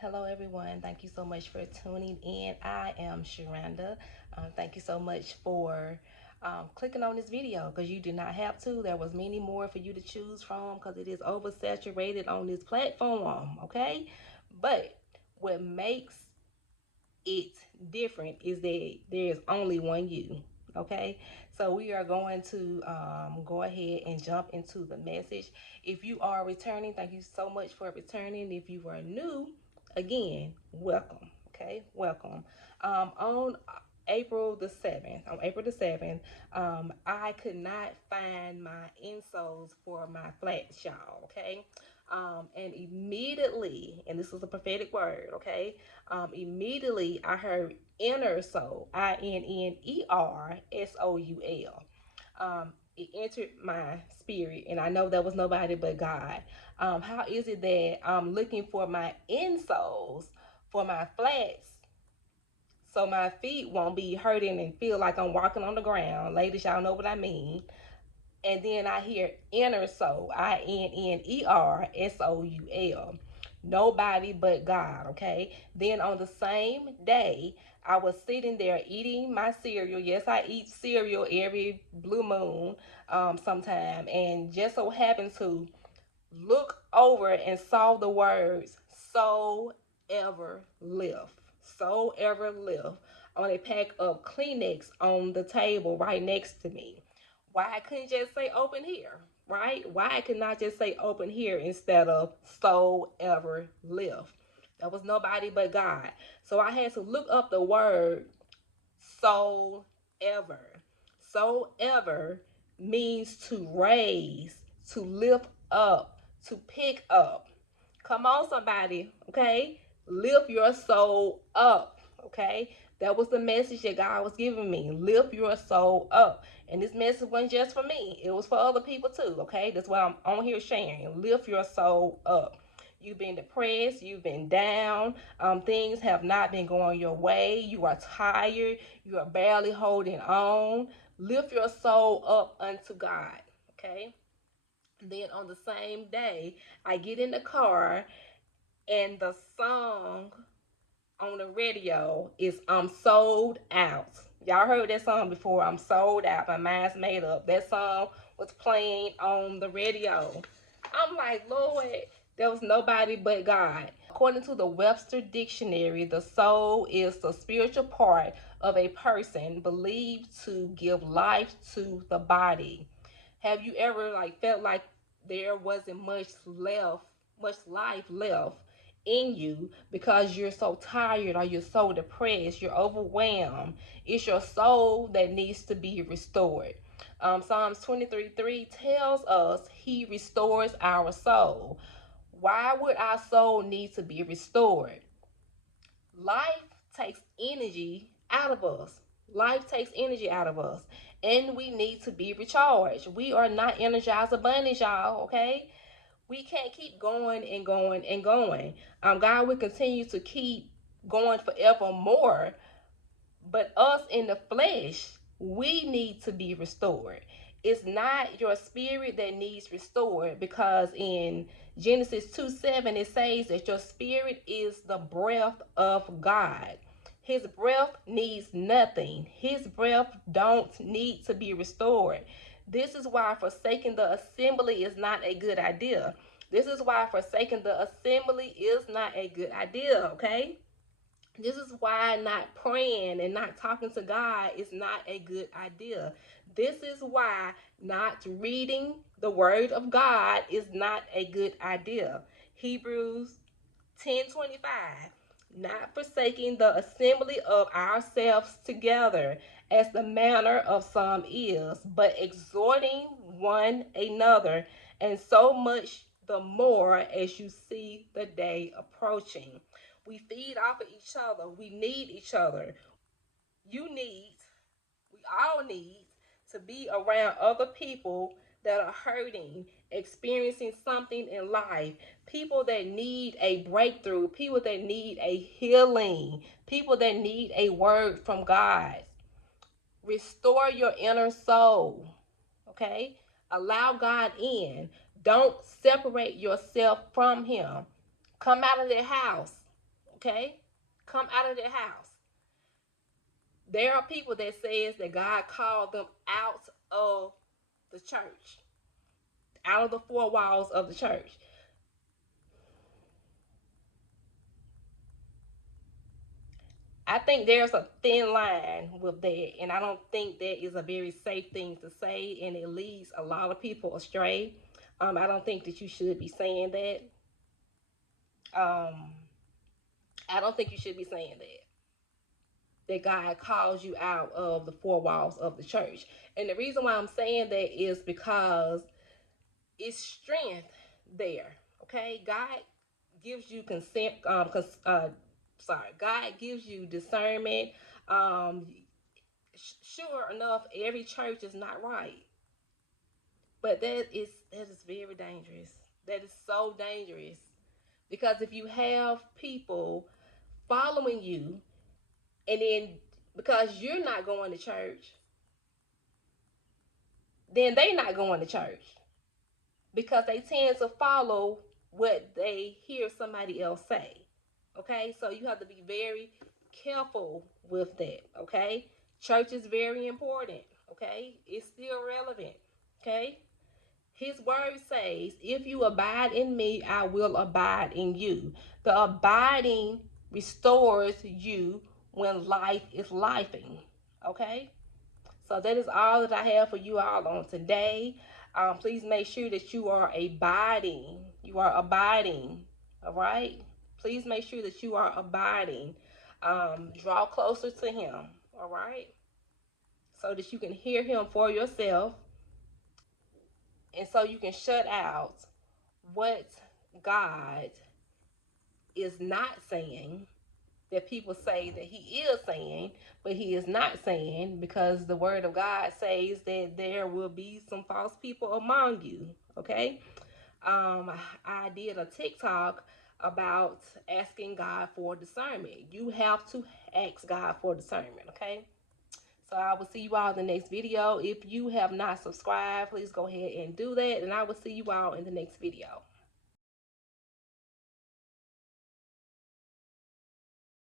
Hello, everyone. Thank you so much for tuning in. I am Sharanda. Thank you so much for clicking on this video because you did not have to. There was many more for you to choose from because it is oversaturated on this platform. Okay, but what makes it different is that there's only one you. Okay, so we are going to go ahead and jump into the message. If you are returning, thank you so much for returning. If you are new, again, welcome. Okay, welcome. On April the 7th, I could not find my insoles for my flat shawl. Okay, and immediately, and this is a prophetic word, okay? Immediately I heard inner soul, INNERSOUL. It entered my spirit, and I know that was nobody but God. How is it that I'm looking for my insoles for my flats so my feet won't be hurting and feel like I'm walking on the ground? Ladies, y'all know what I mean. And then I hear inner soul, INNERSOUL. Nobody but God, okay? Then on the same day, I was sitting there eating my cereal. Yes, I eat cereal every blue moon sometime. And just so happened to look over and saw the words, so ever live. So ever live on a pack of Kleenex on the table right next to me. Why I couldn't just say open here, right? Why I could not just say open here instead of so ever live? That was nobody but God. So I had to look up the word so ever. So ever means to raise, to lift up, to pick up. Come on, somebody, okay? Lift your soul up, okay? That was the message that God was giving me. Lift your soul up. And this message wasn't just for me, it was for other people too, okay? That's why I'm on here sharing. Lift your soul up. You've been depressed, you've been down, things have not been going your way, you are tired, you are barely holding on. Lift your soul up unto God, okay? Then on the same day, I get in the car and the song on the radio is I'm sold out. Y'all heard that song before. I'm sold out. My mind's made up. That song was playing on the radio. I'm like, Lord, there was nobody but God. According to the Webster Dictionary, the soul is the spiritual part of a person believed to give life to the body. Have you ever felt like there wasn't much life left in you because you're so tired or you're so depressed, you're overwhelmed? It's your soul that needs to be restored. Psalms 23:3 tells us he restores our soul. Why would our soul need to be restored? Life takes energy out of us. Life takes energy out of us. And we need to be recharged. We are not energizer bunnies, y'all, okay? We can't keep going and going and going. God will continue to keep going forevermore, but us in the flesh, we need to be restored. It's not your spirit that needs restored because in Genesis 2:7 it says that your spirit is the breath of God. His breath needs nothing. His breath don't need to be restored. This is why forsaking the assembly is not a good idea. This is why forsaking the assembly is not a good idea, okay? This is why not praying and not talking to God is not a good idea. This is why not reading the word of God is not a good idea. Hebrews 10:25. Not forsaking the assembly of ourselves together, as the manner of some is, but exhorting one another, and so much the more as you see the day approaching. We feed off of each other. We need each other. You need, we all need to be around other people that are hurting, experiencing something in life, people that need a breakthrough, people that need a healing, people that need a word from God. Restore your inner soul, okay? Allow God in. Don't separate yourself from Him. Come out of the house. Okay? Come out of their house. There are people that says that God called them out of the church, out of the four walls of the church. I think there's a thin line with that, and I don't think that is a very safe thing to say, and it leads a lot of people astray. I don't think that you should be saying that. Um, I don't think you should be saying that. That God calls you out of the four walls of the church. And the reason why I'm saying that is because it's strength there. Okay, God gives you consent. God gives you discernment. Um, sure enough, every church is not right, but that is very dangerous. That is so dangerous because if you have people following you, and then because you're not going to church, then they not going to church because they tend to follow what they hear somebody else say. Okay, so you have to be very careful with that. Okay, church is very important. Okay, it's still relevant. Okay, his word says, if you abide in me, I will abide in you. The abiding restores you when life is lifing. Okay, so that is all that I have for you all on today. Please make sure that you are abiding. You are abiding. All right. Please make sure that you are abiding. Draw closer to Him. All right. So that you can hear Him for yourself, and so you can shut out what God is not saying, that people say that he is saying, but he is not saying, because the word of God says that there will be some false people among you. Okay. Um, I did a TikTok about asking God for discernment. You have to ask God for discernment. Okay. So I will see you all in the next video. If you have not subscribed, please go ahead and do that. And I will see you all in the next video.